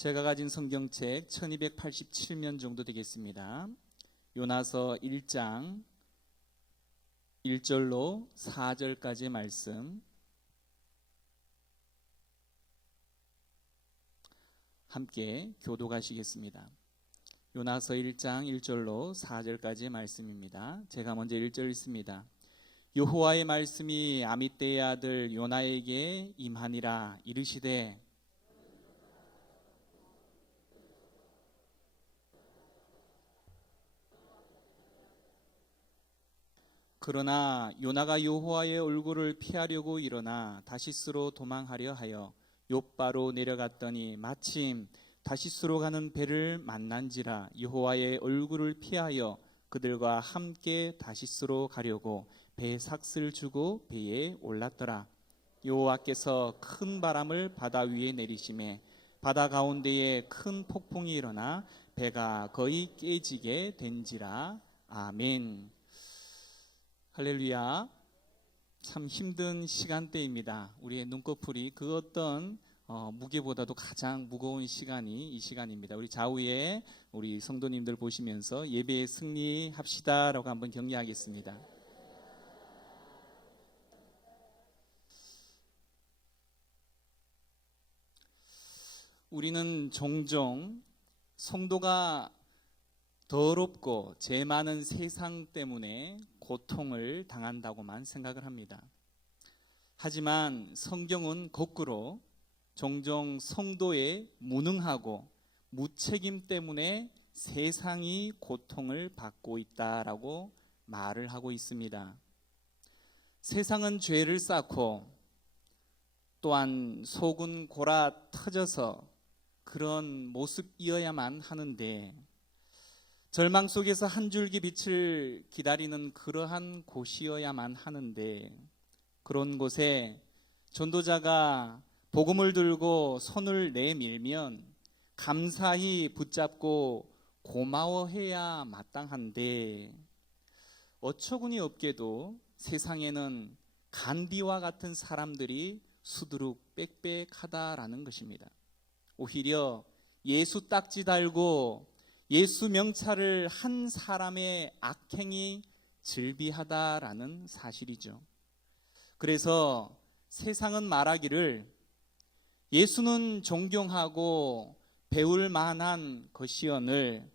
제가 가진 성경책 1287면 정도 되겠습니다. 요나서 1장 1절로 4절까지의 말씀 함께 교독하시겠습니다. 요나서 1장 1절로 4절까지의 말씀입니다. 제가 먼저 1절 읽습니다. 여호와의 말씀이 아미떼의 아들 요나에게 임하니라. 이르시되 그러나 요나가 여호와의 얼굴을 피하려고 일어나 다시스로 도망하려 하여 욥바로 내려갔더니 마침 다시스로 가는 배를 만난지라. 여호와의 얼굴을 피하여 그들과 함께 다시스로 가려고 배에 삭슬 주고 배에 올랐더라. 여호와께서 큰 바람을 바다 위에 내리시매 바다 가운데에 큰 폭풍이 일어나 배가 거의 깨지게 된지라. 아멘. 할렐루야. 참 힘든 시간대입니다. 우리의 눈꺼풀이 그 어떤 무게보다도 가장 무거운 시간이 이 시간입니다. 우리 좌우에 우리 성도님들 보시면서 예배에 승리합시다라고 한번 격려하겠습니다. 우리는 종종 성도가 더럽고 죄 많은 세상 때문에 고통을 당한다고만 생각을 합니다. 하지만 성경은 거꾸로 종종 성도의 무능하고 무책임 때문에 세상이 고통을 받고 있다라고 말을 하고 있습니다. 세상은 죄를 쌓고 또한 속은 골아 터져서 그런 모습이어야만 하는데 절망 속에서 한 줄기 빛을 기다리는 그러한 곳이어야만 하는데 그런 곳에 전도자가 복음을 들고 손을 내밀면 감사히 붙잡고 고마워해야 마땅한데 어처구니 없게도 세상에는 간디와 같은 사람들이 수두룩 빽빽하다라는 것입니다. 오히려 예수 딱지 달고 예수 명찰을 한 사람의 악행이 즐비하다라는 사실이죠. 그래서 세상은 말하기를 예수는 존경하고 배울 만한 것이오늘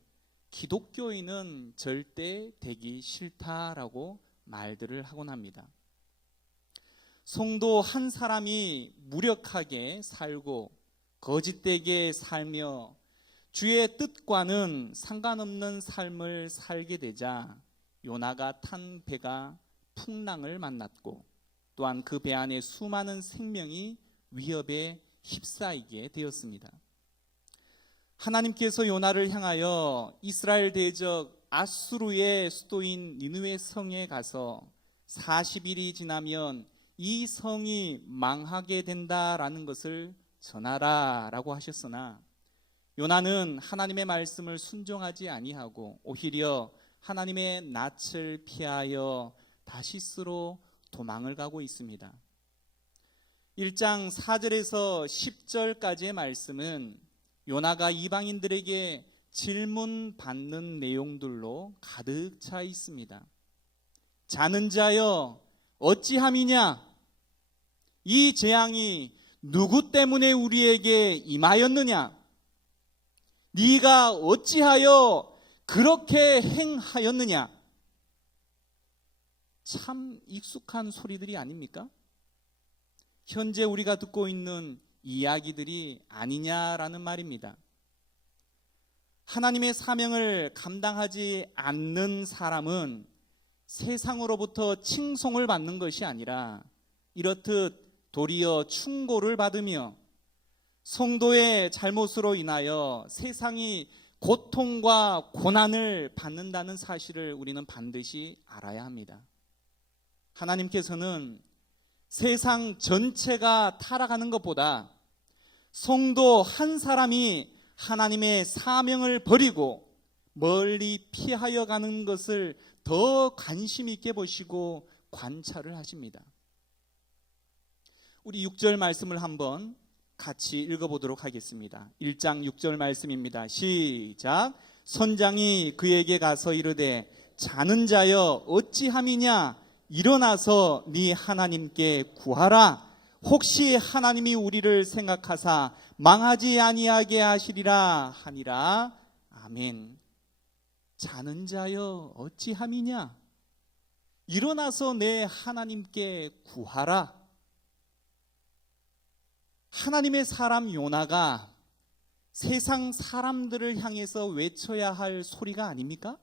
기독교인은 절대 되기 싫다라고 말들을 하곤 합니다. 성도 한 사람이 무력하게 살고 거짓되게 살며 주의 뜻과는 상관없는 삶을 살게 되자 요나가 탄 배가 풍랑을 만났고 또한 그 배 안에 수많은 생명이 위협에 휩싸이게 되었습니다. 하나님께서 요나를 향하여 이스라엘 대적 아수르의 수도인 니느웨 성에 가서 40일이 지나면 이 성이 망하게 된다라는 것을 전하라 라고 하셨으나 요나는 하나님의 말씀을 순종하지 아니하고 오히려 하나님의 낯을 피하여 다시스로 도망을 가고 있습니다. 1장 4절에서 10절까지의 말씀은 요나가 이방인들에게 질문받는 내용들로 가득 차 있습니다. 자는 자여 어찌함이냐? 이 재앙이 누구 때문에 우리에게 임하였느냐? 네가 어찌하여 그렇게 행하였느냐? 참 익숙한 소리들이 아닙니까? 현재 우리가 듣고 있는 이야기들이 아니냐라는 말입니다. 하나님의 사명을 감당하지 않는 사람은 세상으로부터 칭송을 받는 것이 아니라 이렇듯 도리어 충고를 받으며 성도의 잘못으로 인하여 세상이 고통과 고난을 받는다는 사실을 우리는 반드시 알아야 합니다. 하나님께서는 세상 전체가 타락하는 것보다 성도 한 사람이 하나님의 사명을 버리고 멀리 피하여 가는 것을 더 관심 있게 보시고 관찰을 하십니다. 우리 6절 말씀을 한번 같이 읽어보도록 하겠습니다. 1장 6절 말씀입니다. 시작. 선장이 그에게 가서 이르되 자는 자여 어찌함이냐 일어나서 네 하나님께 구하라. 혹시 하나님이 우리를 생각하사 망하지 아니하게 하시리라 하니라. 아멘. 자는 자여 어찌함이냐 일어나서 내 하나님께 구하라. 하나님의 사람 요나가 세상 사람들을 향해서 외쳐야 할 소리가 아닙니까?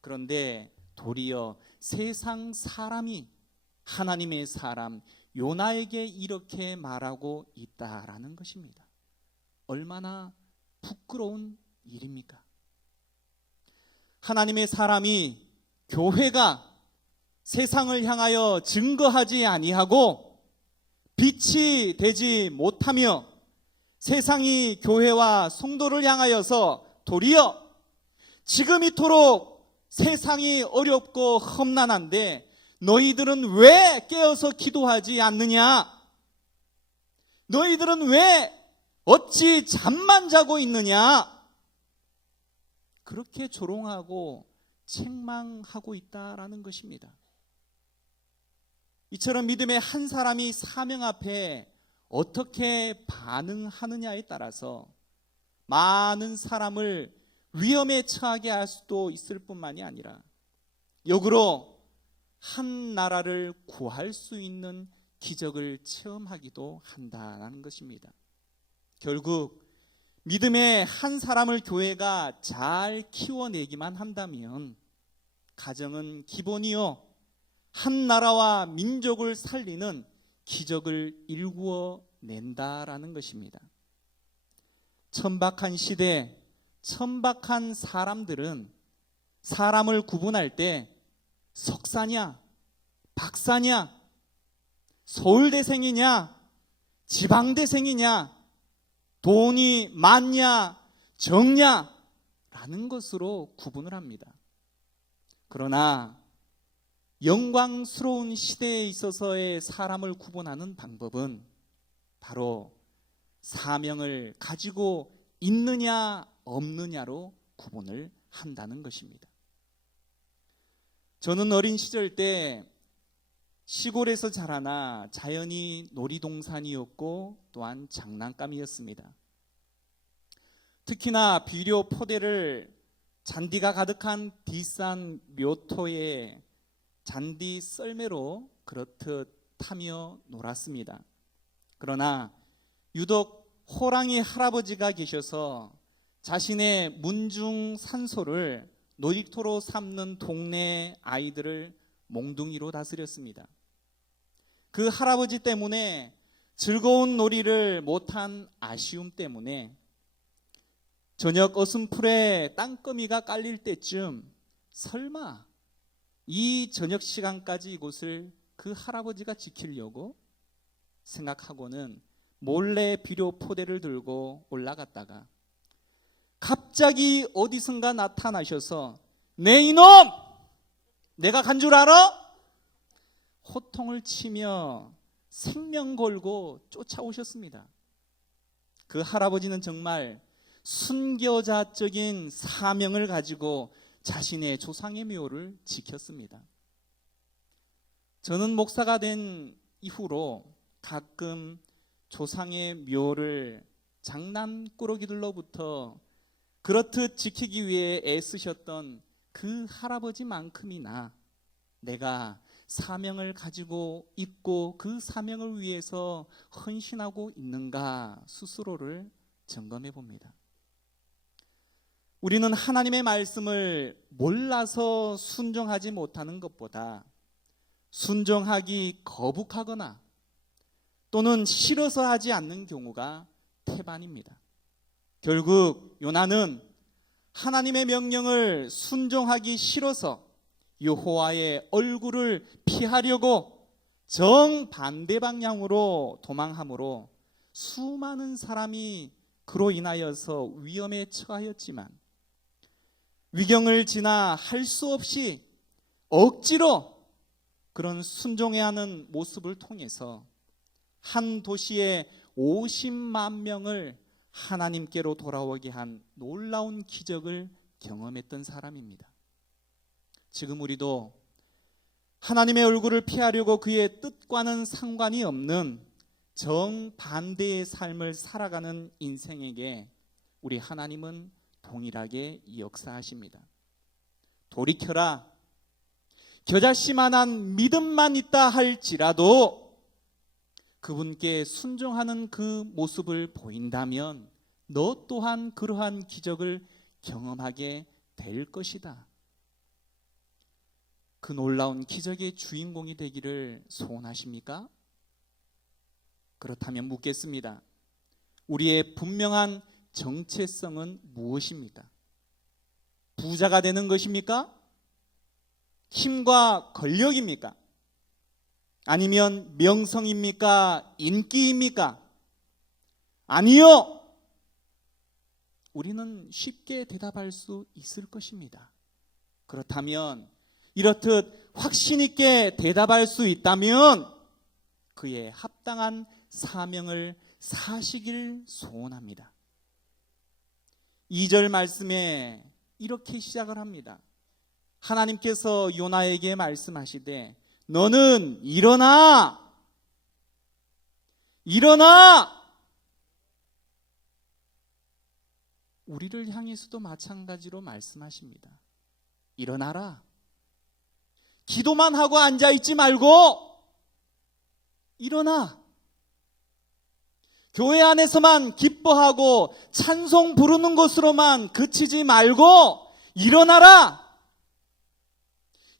그런데 도리어 세상 사람이 하나님의 사람 요나에게 이렇게 말하고 있다라는 것입니다. 얼마나 부끄러운 일입니까? 하나님의 사람이, 교회가 세상을 향하여 증거하지 아니하고 빛이 되지 못하며 세상이 교회와 성도를 향하여서 도리어 지금 이토록 세상이 어렵고 험난한데 너희들은 왜 깨어서 기도하지 않느냐? 너희들은 왜 어찌 잠만 자고 있느냐? 그렇게 조롱하고 책망하고 있다라는 것입니다. 이처럼 믿음의 한 사람이 사명 앞에 어떻게 반응하느냐에 따라서 많은 사람을 위험에 처하게 할 수도 있을 뿐만이 아니라 역으로 한 나라를 구할 수 있는 기적을 체험하기도 한다는 것입니다. 결국 믿음의 한 사람을 교회가 잘 키워내기만 한다면 가정은 기본이요 한 나라와 민족을 살리는 기적을 일구어 낸다라는 것입니다. 천박한 시대, 천박한 사람들은 사람을 구분할 때 석사냐, 박사냐, 서울대생이냐, 지방대생이냐, 돈이 많냐, 적냐라는 것으로 구분을 합니다. 그러나 영광스러운 시대에 있어서의 사람을 구분하는 방법은 바로 사명을 가지고 있느냐 없느냐로 구분을 한다는 것입니다. 저는 어린 시절 때 시골에서 자라나 자연이 놀이동산이었고 또한 장난감이었습니다. 특히나 비료 포대를 잔디가 가득한 비싼 묘토에 잔디 썰매로 그렇듯 타며 놀았습니다. 그러나 유독 호랑이 할아버지가 계셔서 자신의 문중 산소를 놀이터로 삼는 동네 아이들을 몽둥이로 다스렸습니다. 그 할아버지 때문에 즐거운 놀이를 못한 아쉬움 때문에 저녁 어슴풀에 땅거미가 깔릴 때쯤 설마 이 저녁 시간까지 이곳을 그 할아버지가 지키려고 생각하고는 몰래 비료 포대를 들고 올라갔다가 갑자기 어디선가 나타나셔서 내 이놈! 내가 간 줄 알아? 호통을 치며 생명 걸고 쫓아오셨습니다. 그 할아버지는 정말 순교자적인 사명을 가지고 자신의 조상의 묘를 지켰습니다. 저는 목사가 된 이후로 가끔 조상의 묘를 장난꾸러기들로부터 그렇듯 지키기 위해 애쓰셨던 그 할아버지만큼이나 내가 사명을 가지고 있고 그 사명을 위해서 헌신하고 있는가 스스로를 점검해 봅니다. 우리는 하나님의 말씀을 몰라서 순종하지 못하는 것보다 순종하기 거북하거나 또는 싫어서 하지 않는 경우가 태반입니다. 결국 요나는 하나님의 명령을 순종하기 싫어서 여호와의 얼굴을 피하려고 정반대 방향으로 도망하므로 수많은 사람이 그로 인하여서 위험에 처하였지만 위경을 지나 할 수 없이 억지로 그런 순종해야 하는 모습을 통해서 한 도시에 50만 명을 하나님께로 돌아오게 한 놀라운 기적을 경험했던 사람입니다. 지금 우리도 하나님의 얼굴을 피하려고 그의 뜻과는 상관이 없는 정반대의 삶을 살아가는 인생에게 우리 하나님은 동일하게 역사하십니다. 돌이켜라. 겨자씨만한 믿음만 있다 할지라도 그분께 순종하는 그 모습을 보인다면 너 또한 그러한 기적을 경험하게 될 것이다. 그 놀라운 기적의 주인공이 되기를 소원하십니까? 그렇다면 묻겠습니다. 우리의 분명한 정체성은 무엇입니까? 부자가 되는 것입니까? 힘과 권력입니까? 아니면 명성입니까? 인기입니까? 아니요. 우리는 쉽게 대답할 수 있을 것입니다. 그렇다면 이렇듯 확신 있게 대답할 수 있다면 그에 합당한 사명을 사시길 소원합니다. 2절 말씀에 이렇게 시작을 합니다. 하나님께서 요나에게 말씀하시되 너는 일어나! 일어나! 우리를 향해서도 마찬가지로 말씀하십니다. 일어나라. 기도만 하고 앉아있지 말고 일어나. 교회 안에서만 기뻐하고 찬송 부르는 것으로만 그치지 말고 일어나라.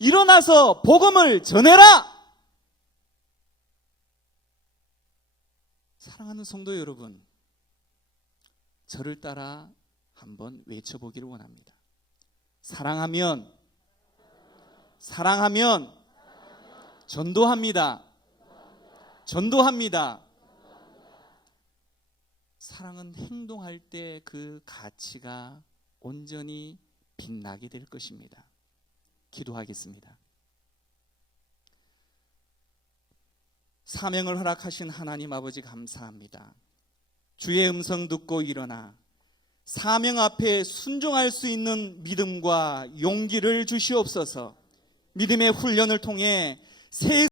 일어나서 복음을 전해라. 사랑하는 성도 여러분, 저를 따라 한번 외쳐보기를 원합니다. 사랑하면 전도합니다. 전도합니다. 사랑은 행동할 때 그 가치가 온전히 빛나게 될 것입니다. 기도하겠습니다. 사명을 허락하신 하나님 아버지 감사합니다. 주의 음성 듣고 일어나 사명 앞에 순종할 수 있는 믿음과 용기를 주시옵소서. 믿음의 훈련을 통해 새